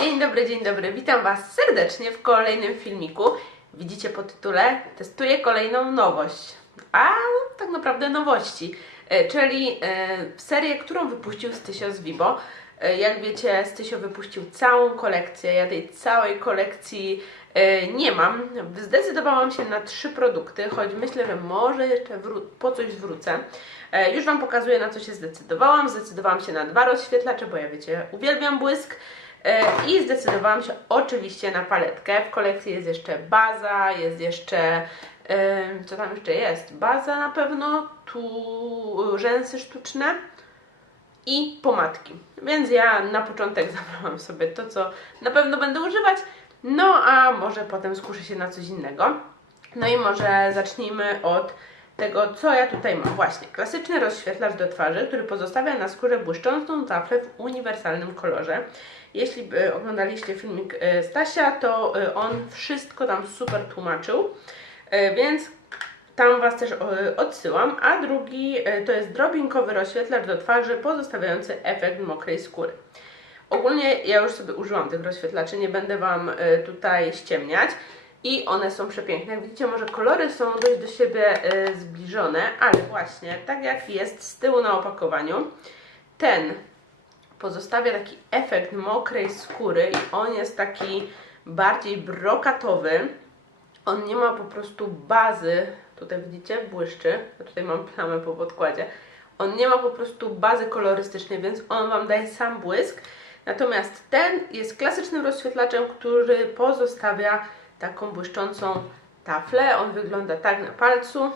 Dzień dobry, dzień dobry, witam Was serdecznie w kolejnym filmiku. Widzicie po tytule? Testuję kolejną nowość, a tak naprawdę nowości, e, czyli e, serię, którą wypuścił Stysio z Vibo. E, Jak wiecie, Stysio wypuścił całą kolekcję, ja tej całej kolekcji nie mam. Zdecydowałam się na trzy produkty, choć myślę, że może jeszcze po coś wrócę. Już Wam pokazuję, na co się zdecydowałam. Zdecydowałam się na dwa rozświetlacze, bo ja wiecie, uwielbiam błysk. E, I zdecydowałam się oczywiście na paletkę. W kolekcji jest jeszcze baza, jest jeszcze. Co tam jeszcze jest? Baza na pewno, tu rzęsy sztuczne i pomadki. Więc ja na początek zabrałam sobie to, co na pewno będę używać. No a może potem skuszę się na coś innego. No i może zacznijmy od tego, co ja tutaj mam. Właśnie, klasyczny rozświetlacz do twarzy, który pozostawia na skórze błyszczącą taflę w uniwersalnym kolorze. Jeśli by oglądaliście filmik e, Stasia, to e, on wszystko tam super tłumaczył, E, więc tam Was też e, odsyłam. A drugi e, to jest drobinkowy rozświetlacz do twarzy pozostawiający efekt mokrej skóry. Ogólnie ja już sobie użyłam tych rozświetlaczy, nie będę Wam e, tutaj ściemniać. I one są przepiękne. Jak widzicie, może kolory są dość do siebie e, zbliżone, ale właśnie tak jak jest z tyłu na opakowaniu, ten pozostawia taki efekt mokrej skóry i on jest taki bardziej brokatowy. On nie ma po prostu bazy, tutaj widzicie, błyszczy, ja tutaj mam plamę po podkładzie. On nie ma po prostu bazy kolorystycznej, więc on Wam daje sam błysk. Natomiast ten jest klasycznym rozświetlaczem, który pozostawia taką błyszczącą taflę. On wygląda tak na palcu.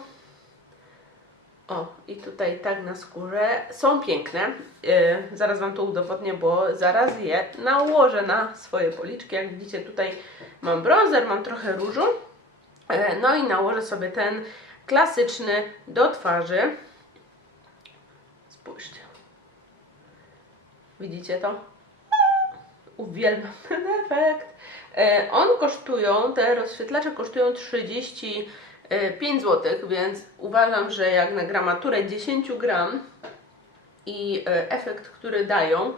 O, i tutaj tak na skórze. Są piękne. Yy, zaraz Wam to udowodnię, bo zaraz je nałożę na swoje policzki. Jak widzicie, tutaj mam bronzer, mam trochę różu. Yy, no i nałożę sobie ten klasyczny do twarzy. Spójrzcie. Widzicie to? Uwielbiam ten efekt. E, On kosztują, te rozświetlacze kosztują 35 zł, więc uważam, że jak na gramaturę 10 gram i e, efekt, który dają,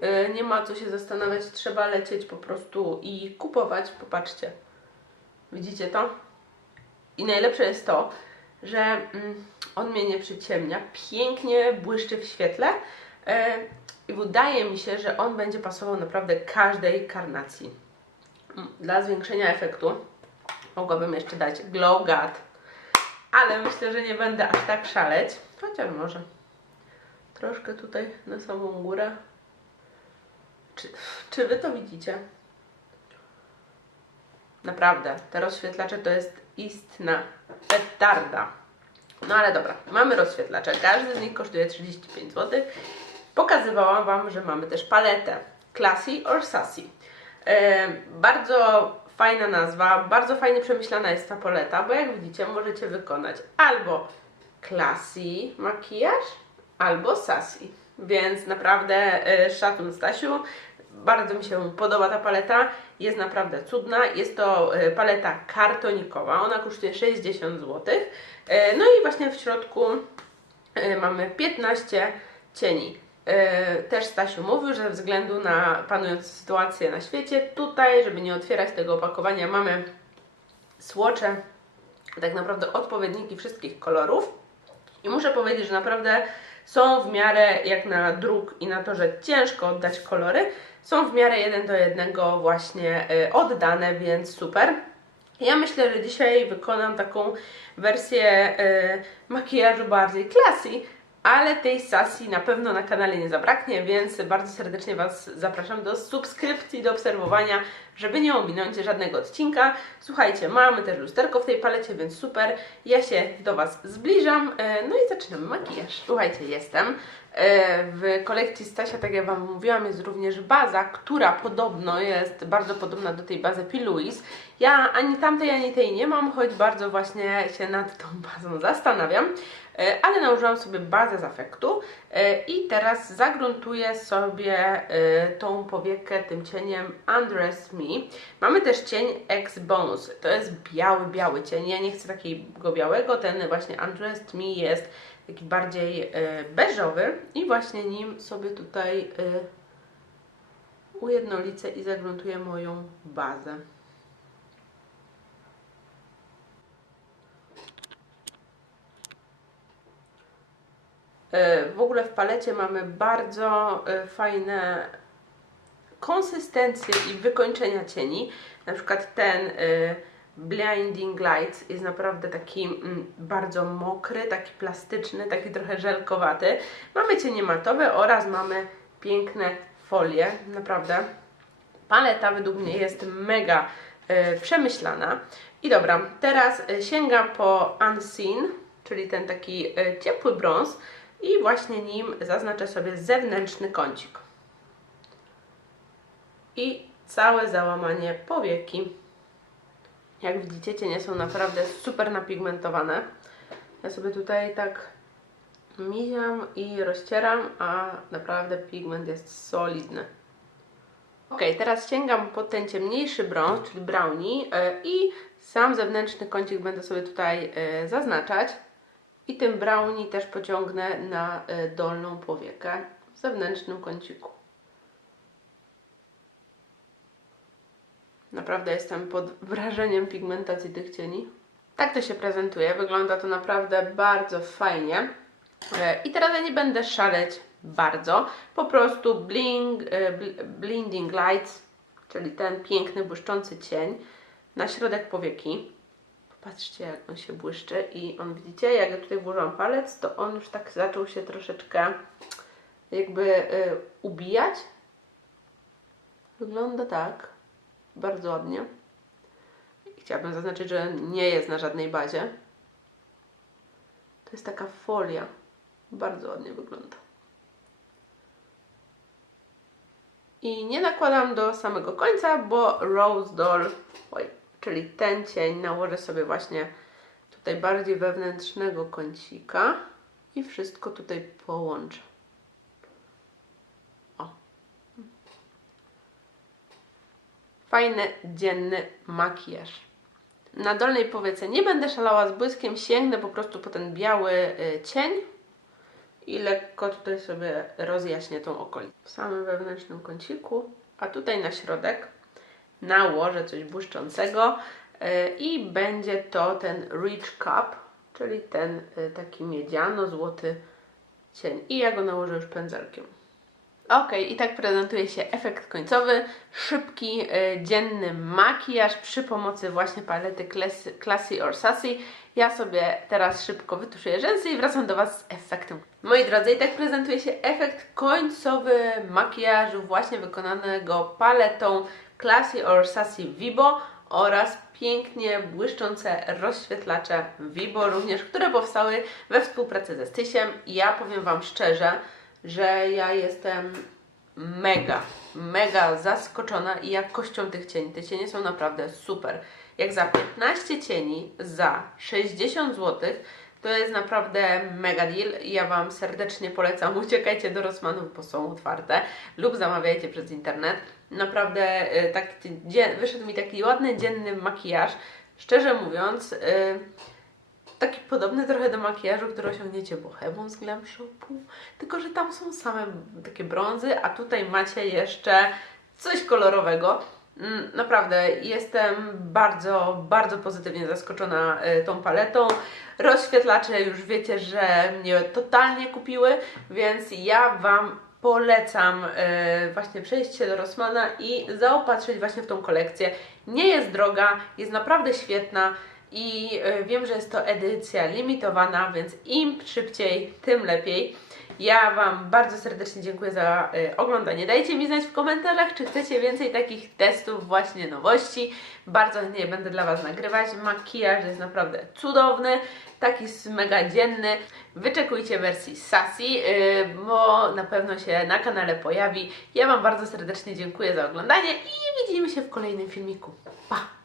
e, nie ma co się zastanawiać, trzeba lecieć po prostu i kupować. Popatrzcie. Widzicie to? I najlepsze jest to, że mm, on mnie nie przyciemnia, pięknie błyszczy w świetle i wydaje mi się, że on będzie pasował naprawdę każdej karnacji. Dla zwiększenia efektu mogłabym jeszcze dać Glow ale myślę, że nie będę aż tak szaleć, chociaż może troszkę tutaj na samą górę. Czy, czy Wy to widzicie? Naprawdę, te rozświetlacze to jest istna petarda. No ale dobra, mamy rozświetlacze. Każdy z nich kosztuje 35 zł. Pokazywałam Wam, że mamy też paletę Classy or Sassy. E, bardzo fajna nazwa, bardzo fajnie przemyślana jest ta paleta, bo jak widzicie możecie wykonać albo classy makijaż, albo sassy. Więc naprawdę e, szacun Stasiu. Bardzo mi się podoba ta paleta. Jest naprawdę cudna. Jest to e, paleta kartonikowa. Ona kosztuje 60 zł. No i właśnie w środku mamy 15 cieni. E, Też Stasiu mówił, że ze względu na panującą sytuację na świecie, tutaj, żeby nie otwierać tego opakowania, mamy słocze, tak naprawdę odpowiedniki wszystkich kolorów. I muszę powiedzieć, że naprawdę są w miarę jak na druk i na to, że ciężko oddać kolory, są w miarę jeden do jednego właśnie y, oddane, więc super. Ja myślę, że dzisiaj wykonam taką wersję y, makijażu bardziej classy, ale tej sesji na pewno na kanale nie zabraknie, więc bardzo serdecznie Was zapraszam do subskrypcji, do obserwowania, żeby nie ominąć żadnego odcinka. Słuchajcie, mamy też lusterko w tej palecie, więc super. Ja się do Was zbliżam, e, no i zaczynamy makijaż. Słuchajcie, jestem. E, W kolekcji Stasia, tak jak Wam mówiłam, jest również baza, która podobno jest bardzo podobna do tej bazy P. Louise. Ja ani tamtej, ani tej nie mam, choć bardzo właśnie się nad tą bazą zastanawiam. E, ale nałożyłam sobie bazę z afektu e, i teraz zagruntuję sobie tą powiekę tym cieniem Undress Me. Mamy też cień X Bones, to jest biały, biały cień, ja nie chcę takiego białego, ten właśnie Undressed Me jest taki bardziej beżowy i właśnie nim sobie tutaj ujednolicę i zagruntuję moją bazę. E, W ogóle w palecie mamy bardzo e, fajne konsystencje i wykończenia cieni. Na przykład ten Blinding Lights jest naprawdę taki mm, bardzo mokry, taki plastyczny, taki trochę żelkowaty. Mamy cienie matowe oraz mamy piękne folie, naprawdę. Paleta według mnie jest mega y, przemyślana. I dobra, teraz y, sięgam po Unseen, czyli ten taki y, ciepły brąz i właśnie nim zaznaczę sobie zewnętrzny kącik i całe załamanie powieki. Jak widzicie, cienie są naprawdę super napigmentowane. Ja sobie tutaj tak miziam i rozcieram, a naprawdę pigment jest solidny. Ok, teraz sięgam po ten ciemniejszy brąz, czyli brownie yy, i sam zewnętrzny kącik będę sobie tutaj yy, zaznaczać. I tym brownie też pociągnę na yy, dolną powiekę w zewnętrznym kąciku. Naprawdę jestem pod wrażeniem pigmentacji tych cieni. Tak to się prezentuje. Wygląda to naprawdę bardzo fajnie. E, I teraz ja nie będę szaleć bardzo. Po prostu bling, e, bl- blinding lights, czyli ten piękny, błyszczący cień na środek powieki. Popatrzcie, jak on się błyszczy i on, widzicie, jak ja tutaj włożyłam palec, to on już tak zaczął się troszeczkę jakby e, ubijać. Wygląda tak bardzo ładnie. Chciałabym zaznaczyć, że nie jest na żadnej bazie. To jest taka folia. Bardzo ładnie wygląda. I nie nakładam do samego końca, bo Rose Doll, oj, czyli ten cień, nałożę sobie właśnie tutaj bardziej wewnętrznego kącika i wszystko tutaj połączę. Fajny, dzienny makijaż. Na dolnej powiece nie będę szalała z błyskiem, sięgnę po prostu po ten biały y, cień i lekko tutaj sobie rozjaśnię tą okolicę. W samym wewnętrznym kąciku, a tutaj na środek nałożę coś błyszczącego y, i będzie to ten Rich Cup, czyli ten y, taki miedziano-złoty cień. I ja go nałożę już pędzelkiem. Ok, i tak prezentuje się efekt końcowy. Szybki, y, dzienny makijaż przy pomocy właśnie palety Classy, Classy or Sassy. Ja sobie teraz szybko wytuszuję rzęsy i wracam do Was z efektem. Moi drodzy, i tak prezentuje się efekt końcowy makijażu właśnie wykonanego paletą Classy or Sassy Vibo oraz pięknie błyszczące rozświetlacze Vibo również, które powstały we współpracy ze Stysiem. Ja powiem Wam szczerze, że ja jestem mega, mega zaskoczona jakością tych cieni. Te cienie są naprawdę super. Jak za 15 cieni za 60 zł, to jest naprawdę mega deal. Ja Wam serdecznie polecam. Uciekajcie do Rossmanów, bo są otwarte lub zamawiajcie przez internet. Naprawdę tak, wyszedł mi taki ładny, dzienny makijaż. Szczerze mówiąc, y, taki podobny trochę do makijażu, który osiągniecie bohemą z Glam Shopu, tylko że tam są same takie brązy, a tutaj macie jeszcze coś kolorowego. Mm, Naprawdę jestem bardzo, bardzo pozytywnie zaskoczona y, tą paletą. Rozświetlacze już wiecie, że mnie totalnie kupiły, więc ja Wam polecam y, właśnie przejść się do Rossmana i zaopatrzyć właśnie w tą kolekcję. Nie jest droga, jest naprawdę świetna i y, wiem, że jest to edycja limitowana, więc im szybciej, tym lepiej. Ja Wam bardzo serdecznie dziękuję za y, oglądanie. Dajcie mi znać w komentarzach, czy chcecie więcej takich testów, właśnie nowości. Bardzo chętnie będę dla Was nagrywać. Makijaż jest naprawdę cudowny, taki mega dzienny. Wyczekujcie wersji Sassy, y, bo na pewno się na kanale pojawi. Ja Wam bardzo serdecznie dziękuję za oglądanie i widzimy się w kolejnym filmiku. Pa!